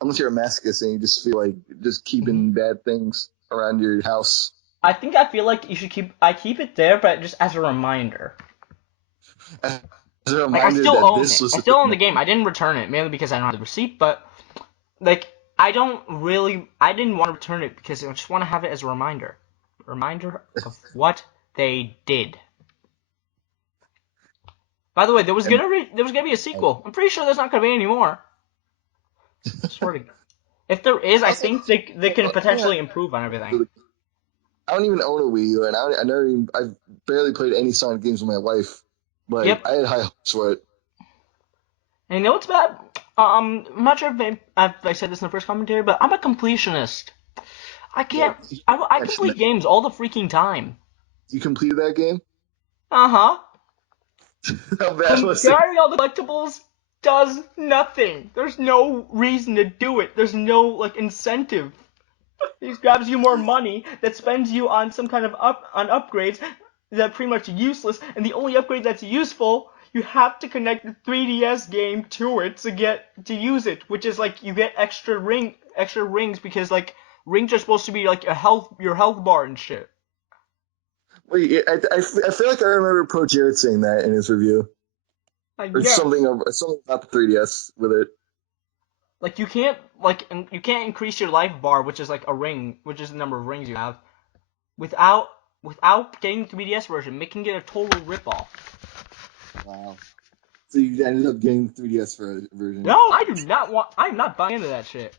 unless you're a masochist and you just feel like just Mhm. keeping bad things around your house. I feel like you should keep it there, but just as a reminder. As a Like I reminder still that own this it. was I the still own thing. the game. I didn't return it mainly because I don't have the receipt, but like I didn't want to return it because I just want to have it as a reminder. A reminder of what they did. By the way, And there was gonna be a sequel. I'm pretty sure there's not gonna be any more. Swear to God. If there is, I also, think they can I don't potentially improve on everything. I don't even own a Wii U, and I never even, I've barely played any Sonic games with my wife, but Yep. I had high hopes for it. And you know what's bad? I'm not sure if I said this in the first commentary, but I'm a completionist. I Yeah, can't. you I mentioned complete that. games all the freaking time. You completed that game? Uh huh. How bad was it? Comparing all the collectibles does nothing. There's no reason to do it. There's no like incentive. It grabs you more money that spends you on some kind of upgrades that are pretty much useless, and the only upgrade that's useful, you have to connect the 3DS game to it to use it, which is like you get extra rings because like rings are supposed to be like a health your health bar and shit. Wait, I feel like I remember Pro Jared saying that in his review, I or guess. something about the 3DS with it. Like you can't increase your life bar, which is like a ring, which is the number of rings you have, without getting the 3DS version, making it a total ripoff. Wow. So you ended up getting the 3DS version, No, I do not want. I'm not buying into that shit.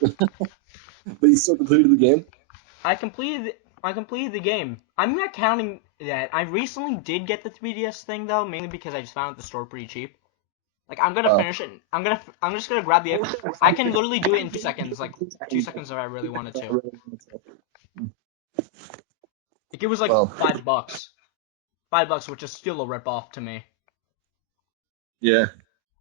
but you still completed the game. I completed the game. I'm not counting that. I recently did get the 3DS thing though, mainly because I just found it at the store pretty cheap. Like I'm gonna Oh. finish it. I'm just gonna grab the. I can literally do it in 2 seconds, like 2 seconds if I really wanted to. Like it was like Well, $5, $5, which is still a rip off to me. yeah.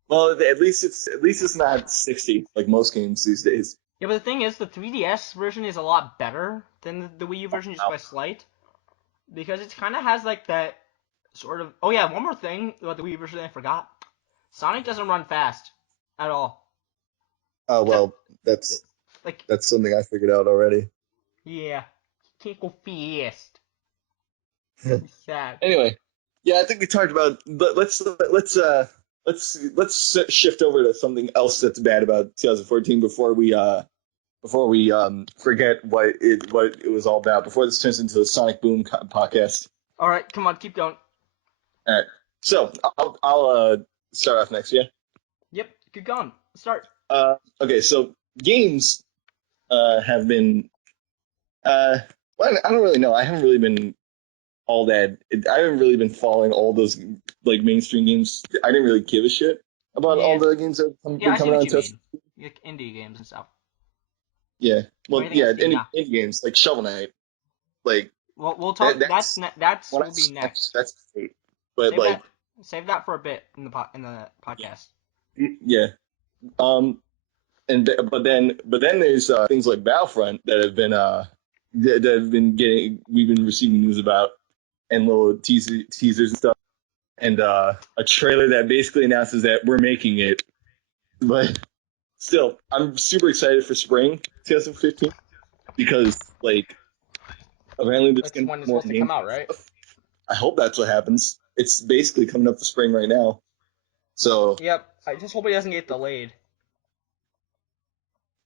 Well, at least it's not 60 like most games these days. Yeah, but the thing is, the 3DS version is a lot better than the Wii U version just Wow. by slight because it kind of has like that sort of. Oh yeah, one more thing about the Wii U version I forgot. Sonic doesn't run fast at all. Oh Except well, that's like that's something I figured out already. yeah, can't go fast. It's sad. Anyway, yeah, I think we talked about. But let's shift over to something else that's bad about 2014 before we forget what it was all about. Before this turns into a Sonic Boom podcast. All right, come on, keep going. All right, so I'll start off next. Yeah. Yep, keep going. Start. Okay, so games have been uh well, I don't really know. I haven't really been all that. I haven't really been following all those like mainstream games. I didn't really give a shit about all Yeah, the games that have yeah, been I see coming what out you to us. mean. Like indie games and stuff, Yeah, or well, anything on yeah, Steam. any Yeah. indie games like Shovel Knight, like Well, we'll that. talk. That's That's well, will be next. that's great. But Save like, that. Save that for a bit in the podcast. yeah, um, but then there's things like Battlefront that have been getting we've been receiving news about and little teasers and stuff, and a trailer that basically announces that we're making it. But still, I'm super excited for spring 2015 because like apparently there's That's gonna be when it's more supposed to come out, gameplay right? stuff. I hope that's what happens. It's basically coming up for spring right now. So Yep. I just hope it doesn't get delayed.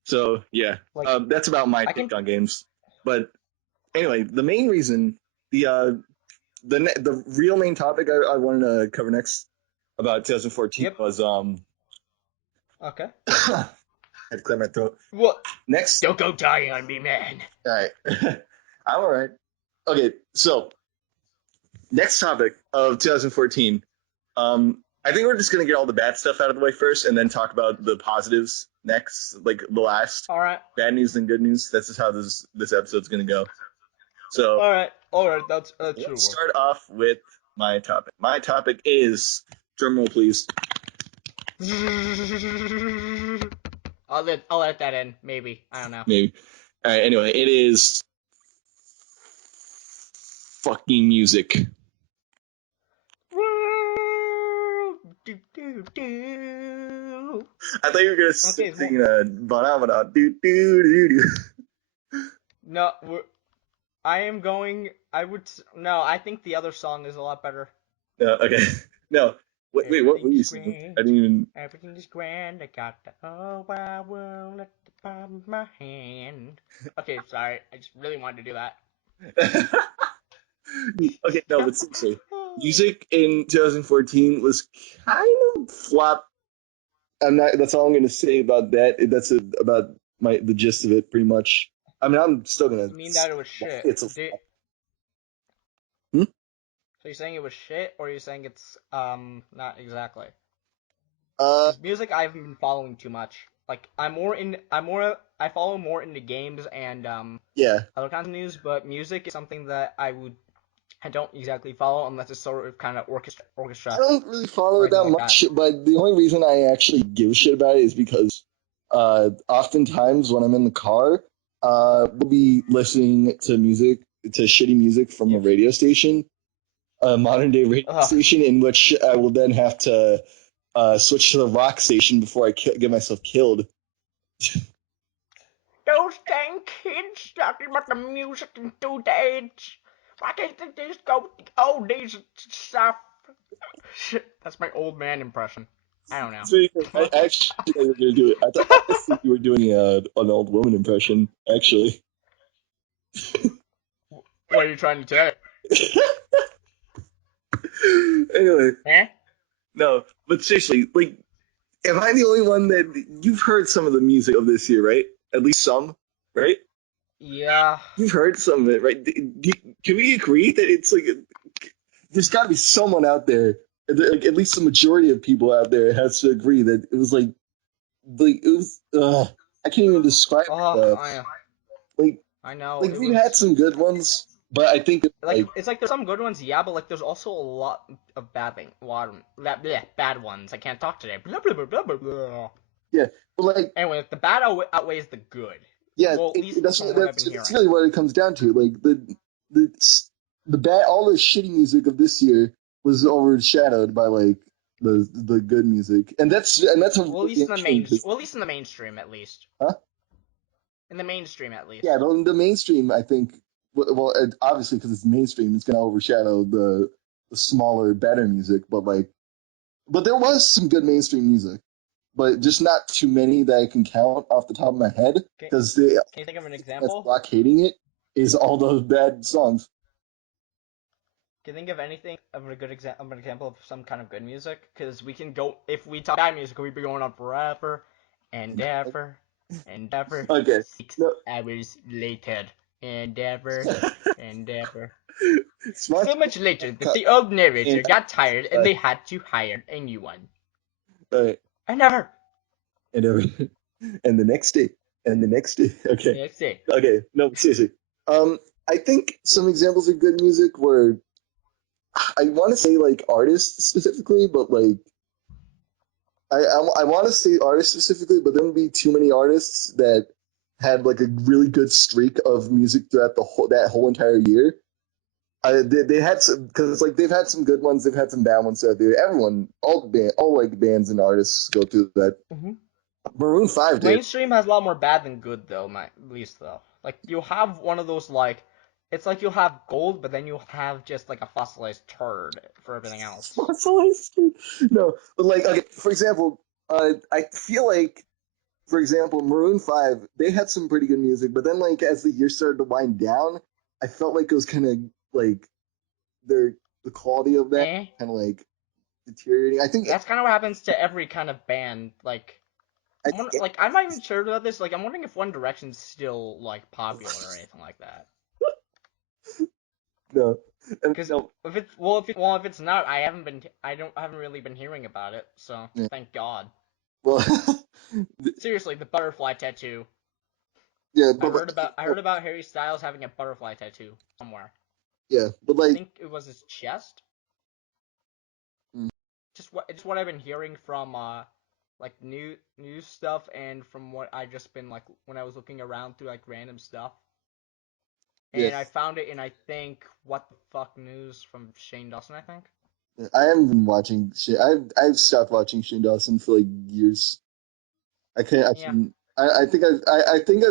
so yeah, Like that's about my I can. take on games. But anyway, the main reason the the real main topic I wanted to cover next about 2014 Yep. was Okay. I had to clear my throat. What? Next, Don't go dying on me, man. all right, I'm all right. Okay, so next topic of 2014. I think we're just gonna get all the bad stuff out of the way first, and then talk about the positives next, like the last. All right. Bad news and good news. That's just how this episode's gonna go. So All right. All right. That should let's work. start off with my topic. My topic is drumroll, please. I'll let that in. Maybe I don't know. Maybe. All right. Anyway, it is fucking music. I thought you were gonna Okay, well, sing "Banana do do do do." no, I am going. No. I think the other song is a lot better. No, okay, no. Wait, what were Everything you is singing? I didn't great. even. Everything is grand. I got the whole wide world at the palm of my hand. Okay, sorry. I just really wanted to do that. Okay, no, but seriously, music in 2014 was kind of flop. I'm not. That's all I'm going to say about that. About the gist of it, pretty much. I mean, I'm still gonna You mean say that it was why shit? it's a flop. Hmm? So you're saying it was shit, or you're saying it's not exactly? Uh, Because music I haven't been following too much. Like I follow more into games and yeah. other kinds of news, but music is something that I don't exactly follow unless it's sort of kind of I orchestra don't really follow or it anything that like that. much, but the only reason I actually give a shit about it is because oftentimes when I'm in the car, we'll be listening to music, to shitty music from a Yep. radio station, a modern day radio Ugh. station, in which I will then have to switch to the rock station before I get myself killed. Those dang kids talking about the music in today's. Why can't they just go with the oldies and stuff? Shit, that's my old man impression. I don't know. So I actually thought you were going to do it. I thought honestly you were doing an old woman impression, actually. What are you trying to say? Anyway, Eh? no, but seriously, like, am I the only one that you've heard some of the music of this year, right? At least some, right? Yeah. You've heard some of it, right? Can we agree that it's like there's got to be someone out there, like at least the majority of people out there has to agree that it was it was. I can't even describe Oh, it. I Like I know like it we've had was some good ones, but I think that, like it's like there's some good ones, yeah, but like there's also a lot of bad things. A lot of bad ones. I can't talk today. Blah, blah, blah, blah, blah, blah. yeah, but like Anyway, the bad outweighs the good. yeah, Well, at least from what I've been that's hearing. really what it comes down to. Like the the bad, all the shitty music of this year was overshadowed by like the good music, and that's a Well, at really least in the interesting main. because Well, at least in the mainstream, at least. huh? In the mainstream, at Yeah, least. the mainstream I think well obviously because it's mainstream it's gonna overshadow the smaller better music, but there was some good mainstream music, but just not too many that I can count off the top of my head Can, because the can you think of an that's example? blockading it is all those bad songs. Can you think of anything of a good example, an example of some kind of good music? Because we can go if we talk bad music, we'd be going on forever and ever and ever. Okay. 6 hours later and ever and ever. Smart So much later that cut the old narrator and got tired and they had to hire a new one. right And ever. and every and the next day and the next day. Okay. That's it. Okay. No, seriously. I think some examples of good music were I want to say like artists specifically, but like I want to say artists specifically, but there would be too many artists that had like a really good streak of music throughout that whole entire year. They had some because like they've had some good ones, they've had some bad ones throughout the year. Everyone, all like bands and artists go through that. Mm-hmm. Maroon Five did. Mainstream has a lot more bad than good though, at least though. Like you'll have one of those like it's like you'll have gold, but then you'll have just like a fossilized turd for everything else. Fossilized. No, but like okay, for example, I feel like for example, Maroon Five, they had some pretty good music, but then like as the year started to wind down, I felt like it was kind of like their the quality of that Eh? kind of like deteriorating. I think That's kind of what happens to every kind of band. I Like I'm not even sure about this. Like I'm wondering if One Direction's still like popular or anything like that. no, Because no, if it's not, I haven't really been hearing about it. So yeah, thank God. well, Seriously, the butterfly tattoo. yeah, but like, I heard about Harry Styles having a butterfly tattoo somewhere. yeah, but I like, think it was his chest. mm, Just what I've been hearing from like news stuff and from what I just been like when I was looking around through like random stuff. yeah, And I found it in I think What the Fuck News from Shane Dawson, I think. I haven't been watching shit. I've stopped watching Shane Dawson for like years. I can't. I Yeah, can. I think I think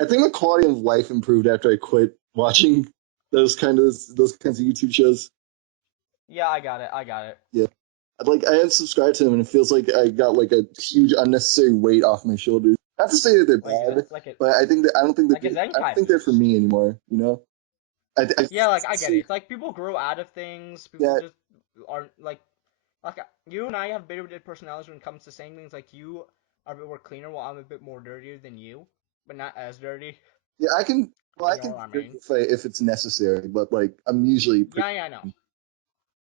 I think my quality of life improved after I quit watching those kinds of YouTube shows. yeah, I got it. I got it. Yeah. Like I unsubscribed to them, and it feels like I got like a huge unnecessary weight off my shoulders. Not to say that they're Like bad, like it but I think that like his I don't think they're for archives. me anymore. You know, I Yeah, like I get it. It's like people grow out of things. People yeah just aren't like you and I have bit of personalities when it comes to saying things. Like you are a bit more cleaner, while I'm a bit more dirtier than you, but not as dirty. yeah I can. Well, I You know can what I be mean? if it's necessary, but like I'm usually Yeah, pretty. yeah, I know.